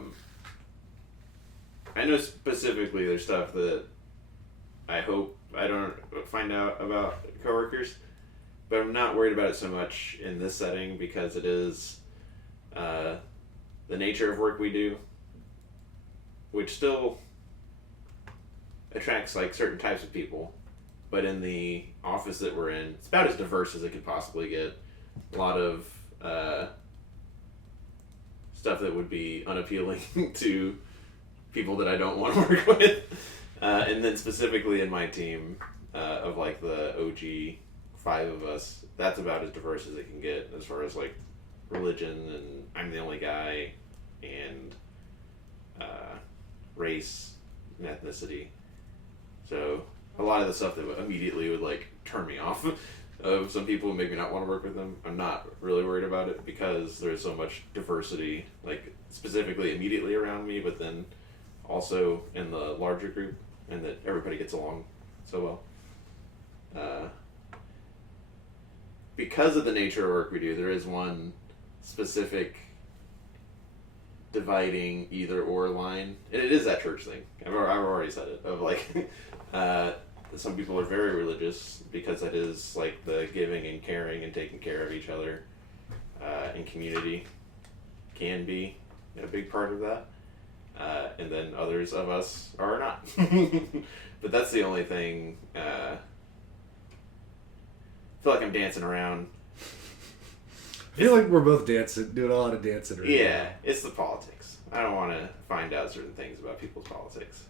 know specifically there's stuff that I hope I don't find out about coworkers, but I'm not worried about it so much in this setting because it is the nature of work we do, which still attracts like certain types of people, but in the office that we're in, it's about as diverse as it could possibly get. A lot of stuff that would be unappealing to people that I don't want to work with. And then specifically in my team, of like the OG 5 of us, that's about as diverse as it can get as far as like religion, and I'm the only guy, and race and ethnicity. So a lot of the stuff that immediately would like turn me off of some people and make me not want to work with them, I'm not really worried about it because there's so much diversity, like specifically immediately around me, but then also in the larger group, and that everybody gets along so well. Because of the nature of work we do, there is one specific dividing either or line, and it is that church thing. I've already said it, of like some people are very religious because that is like the giving and caring and taking care of each other, and community can be a big part of that, and then others of us are not. But that's the only thing. I feel like I'm dancing around. I feel like we're both doing a lot of dancing around. Yeah, it's the politics. I don't want to find out certain things about people's politics.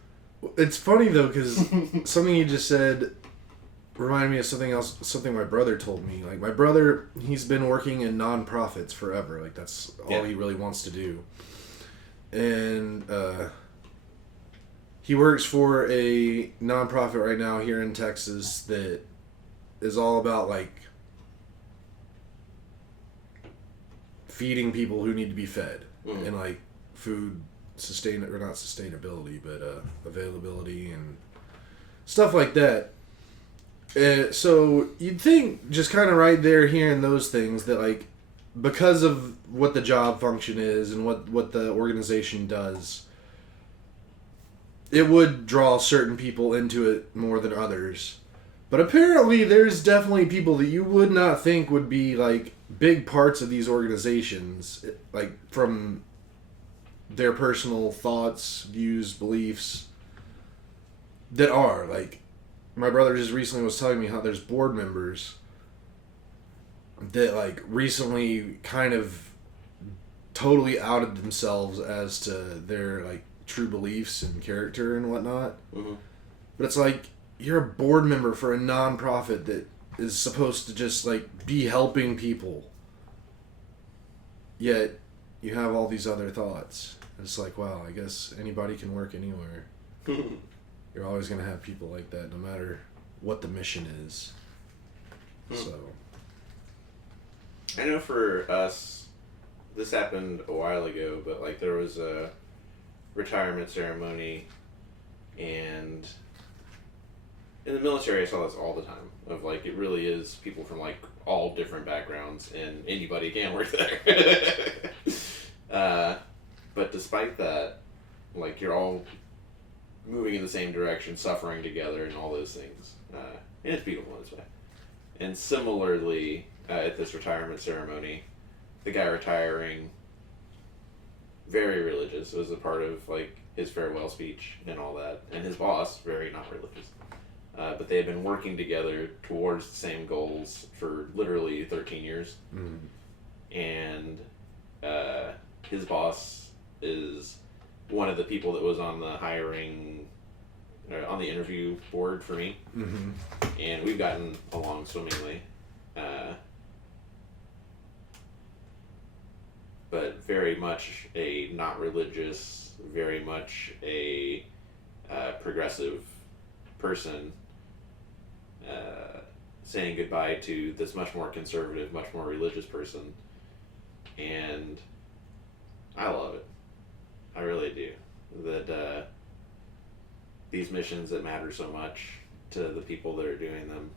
It's funny though, because something you just said reminded me of something else. Something my brother told me. Like my brother, he's been working in nonprofits forever. Like that's all he really wants to do. And he works for a nonprofit right now here in Texas that is all about like feeding people who need to be fed, and like food not sustainability, but availability and stuff like that. So you'd think just kind of right there hearing those things that like because of what the job function is and what the organization does, it would draw certain people into it more than others. But apparently there's definitely people that you would not think would be like big parts of these organizations, like from their personal thoughts, views, beliefs, that are like, my brother just recently was telling me how there's board members that like recently kind of totally outed themselves as to their like true beliefs and character and whatnot. Mm-hmm. But it's like, you're a board member for a nonprofit that is supposed to just like be helping people, yet you have all these other thoughts. It's like, wow, I guess anybody can work anywhere. You're always going to have people like that no matter what the mission is. So I know for us, this happened a while ago, but like there was a retirement ceremony, and in the military I saw this all the time, of like it really is people from like all different backgrounds and anybody can work there. But despite that, like you're all moving in the same direction, suffering together and all those things. And it's beautiful in this way. And similarly, at this retirement ceremony, the guy retiring, very religious. It was a part of like his farewell speech and all that. And his boss, very not religious. But they had been working together towards the same goals for literally 13 years. Mm-hmm. And his boss is one of the people that was on the hiring, on the interview board for me. Mm-hmm. And we've gotten along swimmingly. But very much a not religious, very much a progressive person, saying goodbye to this much more conservative, much more religious person. And I love it. I really do. That these missions that matter so much to the people that are doing them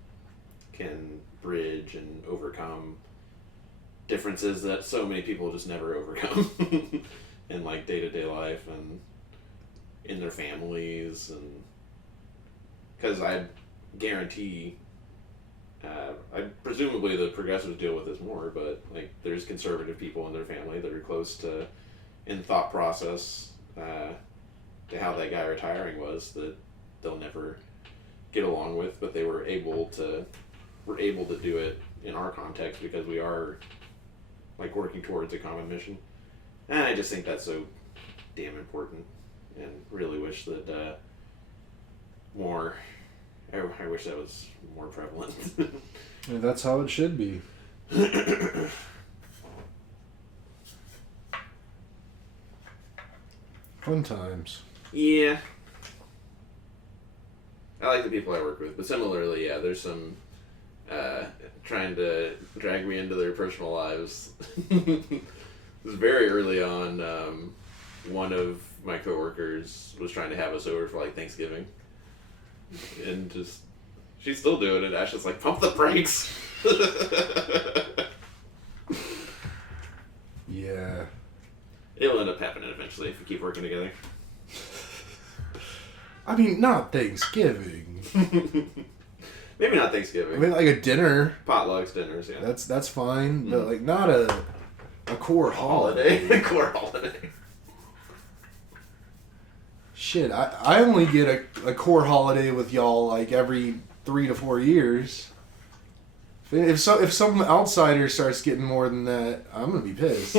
can bridge and overcome differences that so many people just never overcome in like day-to-day life and in their families. And because I guarantee presumably the progressives deal with this more, but like there's conservative people in their family that are close to in thought process to how that guy retiring was, that they'll never get along with, but they were able to do it in our context because we are like working towards a common mission. And I just think that's so damn important, and really wish that more. I wish that was more prevalent. Yeah, that's how it should be. Fun times. Yeah. I like the people I work with, but similarly, yeah, there's some trying to drag me into their personal lives. It was very early on. One of my coworkers was trying to have us over for like Thanksgiving, and just she's still doing it. Ash is like, pump the brakes. Yeah. It'll end up happening eventually if we keep working together. I mean, not Thanksgiving. Maybe not Thanksgiving. I mean, like a dinner. Potlucks, dinners, yeah. That's fine, but like not a core holiday. A core holiday. Shit, I only get a core holiday with y'all like every 3 to 4 years. If some outsider starts getting more than that, I'm gonna be pissed.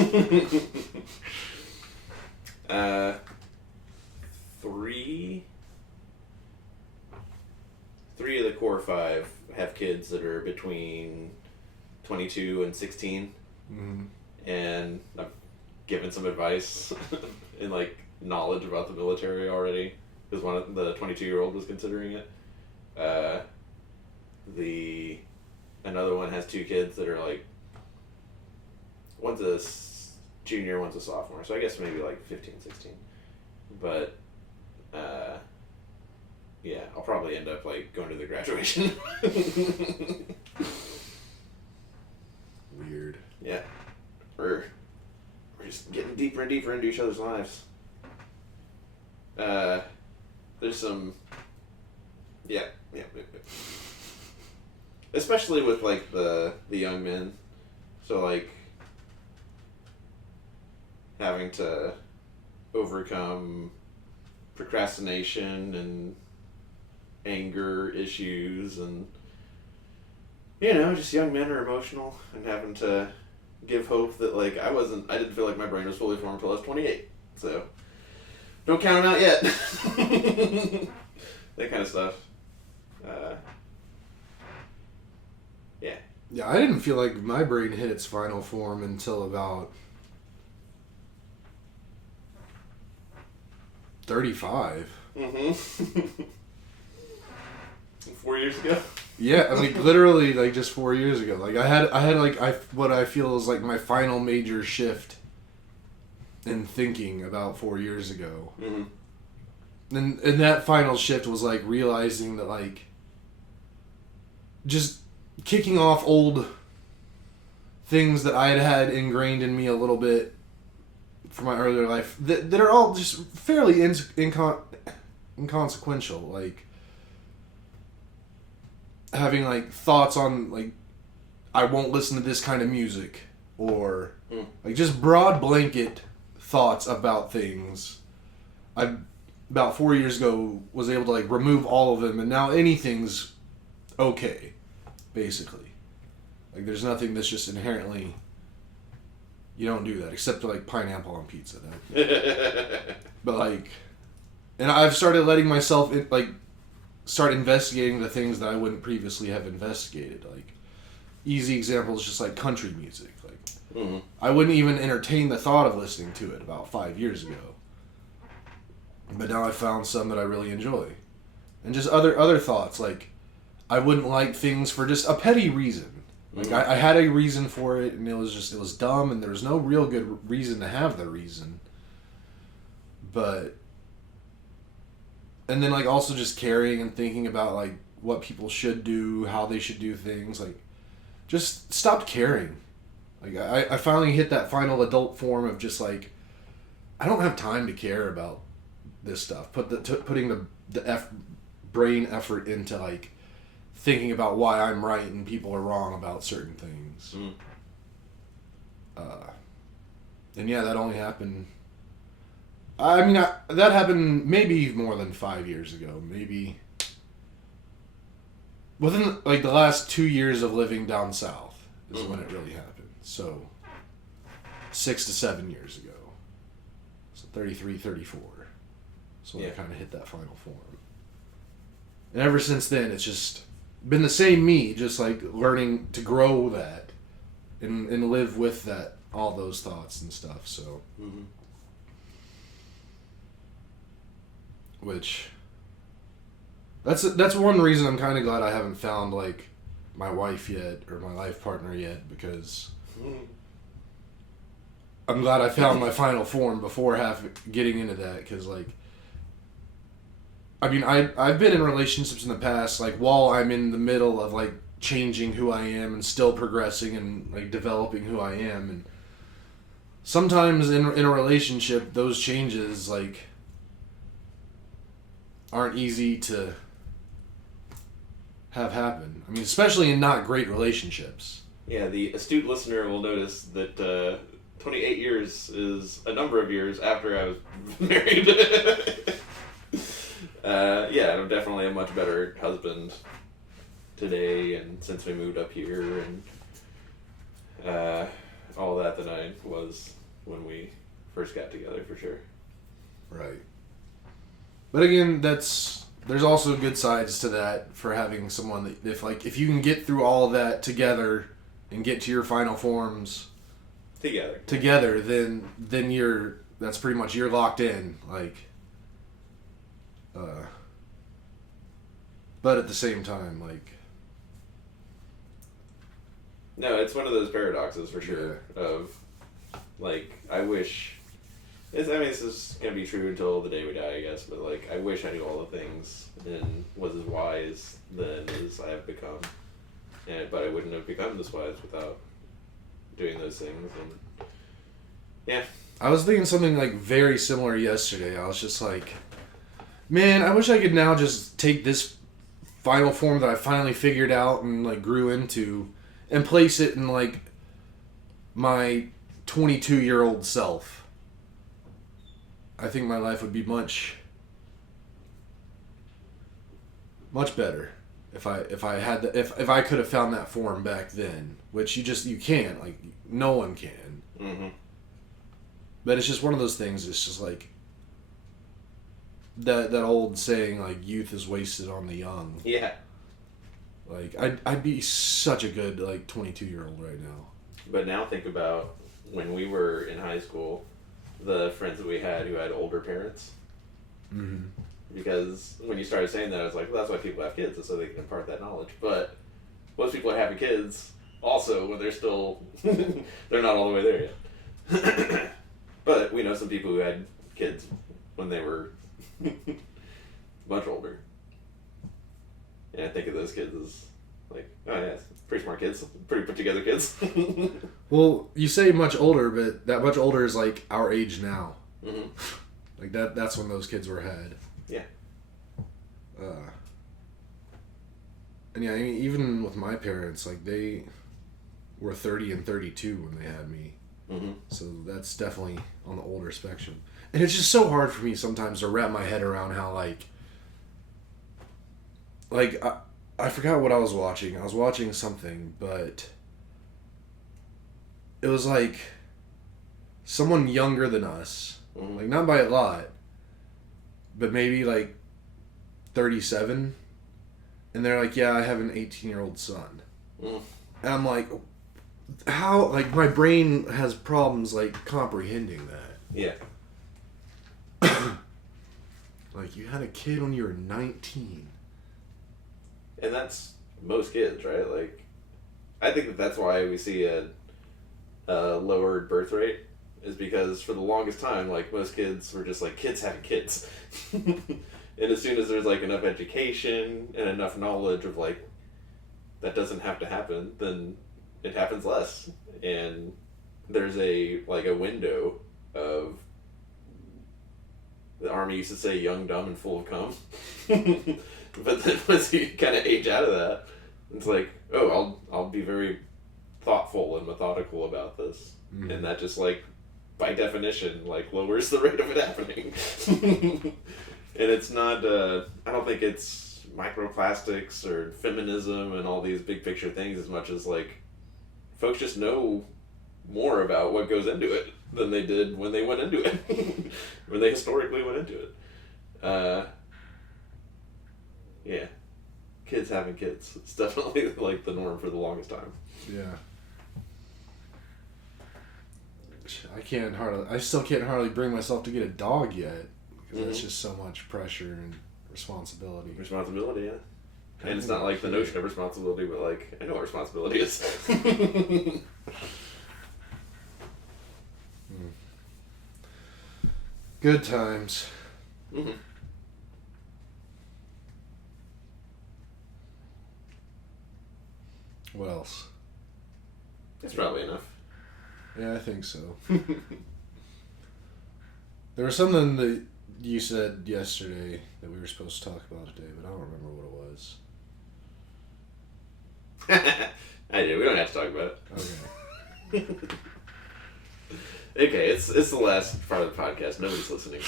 Three of the core 5 have kids that are between 22 and 16. Mm-hmm. And I've given some advice and like knowledge about the military already, because one of the 22-year-old was considering it. Another one has 2 kids that are like, one's a junior, one's a sophomore, so I guess maybe like 15, 16. But yeah, I'll probably end up like going to the graduation. Weird. Yeah. We're just getting deeper and deeper into each other's lives. There's some... Yeah. Especially with, like, the young men. So, like, having to overcome procrastination and anger issues and, you know, just young men are emotional, and having to give hope that, like, I didn't feel like my brain was fully formed until I was 28. So, don't count them out yet. That kind of stuff. Yeah. Yeah, I didn't feel like my brain hit its final form until about 35. Mm-hmm. 4 years ago? Yeah, like literally like just 4 years ago. Like I had like what I feel is like my final major shift in thinking about 4 years ago. Mm-hmm. And that final shift was like realizing that like just kicking off old things that I had ingrained in me a little bit from my earlier life that are all just fairly inconsequential, like having like thoughts on like I won't listen to this kind of music, or like just broad blanket thoughts about things. I about 4 years ago was able to like remove all of them, and now anything's okay, basically. Like there's nothing that's just inherently, you don't do that except to like pineapple on pizza. But like, and I've started letting myself start investigating the things that I wouldn't previously have investigated. Like, easy example is just like country music. Like, I wouldn't even entertain the thought of listening to it about 5 years ago. But now I found some that I really enjoy. And just other thoughts, like, I wouldn't like things for just a petty reason. Like, Mhm. I had a reason for it, and it was dumb, and there was no real good reason to have the reason. But, and then, like, also just caring and thinking about, like, what people should do, how they should do things, like, just stopped caring. Like, I finally hit that final adult form of just, like, I don't have time to care about this stuff. Putting the brain effort into, like, thinking about why I'm right and people are wrong about certain things. Mm. And yeah, that only happened. I mean, that happened maybe more than 5 years ago. Maybe within like the last 2 years of living down south is when it really happened. So 6 to 7 years ago. So 33, 34. So I kind of hit that final form. And ever since then, it's just been the same me, just like learning to grow that and live with that, all those thoughts and stuff. So, which that's one reason I'm kind of glad I haven't found like my wife yet or my life partner yet, because I'm glad I found my final form before getting into that, because like. I mean, I've been in relationships in the past, like, while I'm in the middle of, like, changing who I am and still progressing and, like, developing who I am. And sometimes in a relationship, those changes, like, aren't easy to have happen. I mean, especially in not great relationships. Yeah, the astute listener will notice that 28 years is a number of years after I was married. Yeah, I'm definitely a much better husband today, and since we moved up here, and all that than I was when we first got together, for sure. Right. But again, there's also good sides to that for having someone that if you can get through all of that together and get to your final forms together, then that's pretty much you're locked in, like. But at the same time, like... No, it's one of those paradoxes, for sure, of, like, I wish... this is going to be true until the day we die, I guess, but, like, I wish I knew all the things and was as wise then as I have become. But I wouldn't have become this wise without doing those things, and... Yeah. I was thinking something, like, very similar yesterday. I was just like... Man, I wish I could now just take this final form that I finally figured out and like grew into and place it in like my 22-year-old self. I think my life would be much better if I had if I could have found that form back then, which you can't, like, no one can. Mm-hmm. But it's just one of those things. It's just like that old saying, like, youth is wasted on the young. Yeah. Like, I'd be such a good, like, 22-year-old right now. But now think about when we were in high school, the friends that we had who had older parents. Mm-hmm. Because when you started saying that, I was like, well, that's why people have kids, so they can impart that knowledge. But most people are having kids also when they're still, they're not all the way there yet. But we know some people who had kids when they were much older. And I think of those kids as like, oh yeah, pretty smart kids, pretty put together kids. Well, you say much older, but that much older is like our age now. Mm-hmm. Like that's when those kids were had. Yeah. And yeah, I mean, even with my parents, like, they were 30 and 32 when they had me. Mm-hmm. So that's definitely on the older spectrum. And it's just so hard for me sometimes to wrap my head around how, like I forgot what I was watching. I was watching something, but it was like someone younger than us. Mm-hmm. Like, not by a lot, but maybe like 37. And they're like, yeah, I have an 18-year-old son. Mm. And I'm like, how? Like, my brain has problems, like, comprehending that. Yeah. Like, you had a kid when you were 19. And that's most kids, right? Like, I think that's why we see a lowered birth rate, is because for the longest time, like, most kids were just like kids having kids. And as soon as there's like enough education and enough knowledge of like that doesn't have to happen, then it happens less. And there's a window of, the Army used to say young, dumb, and full of cum. But then once you kind of age out of that, it's like, oh, I'll be very thoughtful and methodical about this. Mm. And that just, like, by definition, like, lowers the rate of it happening. And it's not, I don't think it's microplastics or feminism and all these big picture things as much as, like, folks just know more about what goes into it than they did when they went into it. When they historically went into it. Yeah. Kids having kids. It's definitely, like, the norm for the longest time. Yeah. I still can't hardly bring myself to get a dog yet. Because that's just so much pressure and responsibility. Responsibility, yeah. And it's not like the notion of responsibility, but like, I know what responsibility is. Good times. Mm-hmm. What else? That's probably enough. Yeah, I think so. There was something that you said yesterday that we were supposed to talk about today, but I don't remember what it was. I do. We don't have to talk about it. Okay. Okay, it's the last part of the podcast. Nobody's listening.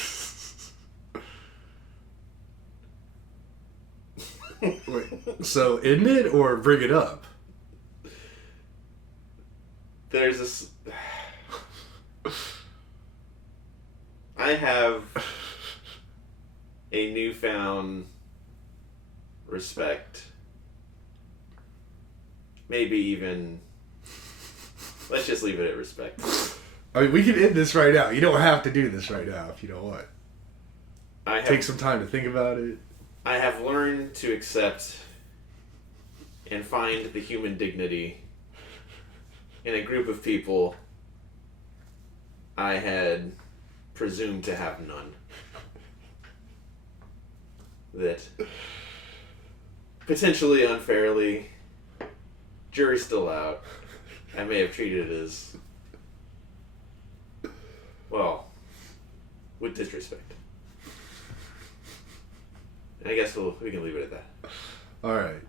Wait, so end it or bring it up? There's this... I have a newfound respect. Maybe even... Let's just leave it at respect. I mean, we can end this right now. You don't have to do this right now if you don't want. Take some time to think about it. I have learned to accept and find the human dignity in a group of people I had presumed to have none. That potentially unfairly, jury's still out, I may have treated as, well, with disrespect. I guess we can leave it at that. All right.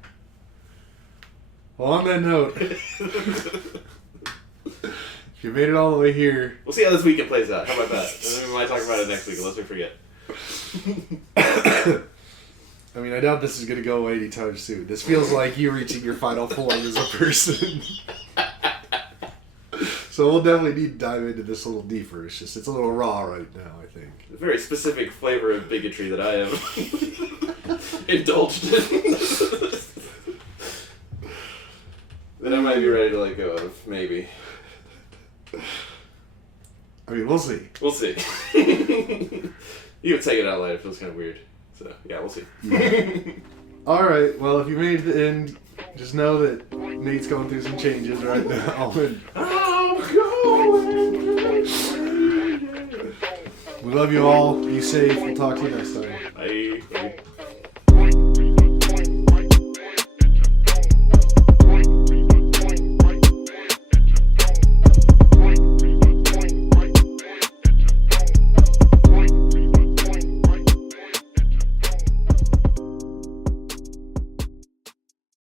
Well, on that note, if you made it all the way here, we'll see how this weekend plays out. How about that? We might talk about it next week, unless we forget. I mean, I doubt this is going to go away anytime soon. This feels like you reaching your final form as a person. So we'll definitely need to dive into this a little deeper. It's a little raw right now, I think. A very specific flavor of bigotry that I am indulged in. That I might be ready to let go of, maybe. I mean, we'll see. We'll see. You can take it out later. It feels kind of weird. So, yeah, we'll see. Yeah. All right. Well, if you made it to the end, just know that Nate's going through some changes right now. We love you all. Be safe. We'll talk to you next time.